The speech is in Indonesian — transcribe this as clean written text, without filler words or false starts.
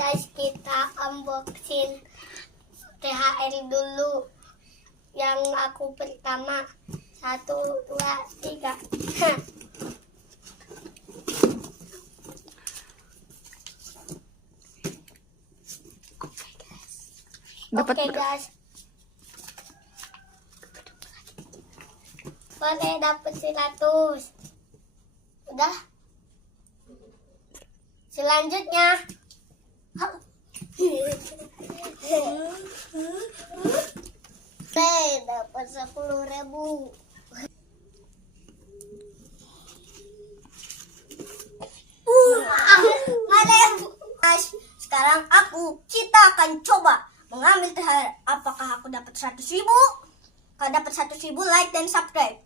guys, kita unboxing THR dulu. Yang aku pertama, 1, 2, 3. Oke guys. Boleh dapat 100. Udah. Selanjutnya. Saya dapat 10.000. Guys, sekarang kita akan coba mengambil THR. Apakah aku dapat 100.000? Kalau dapat 100.000, like dan subscribe.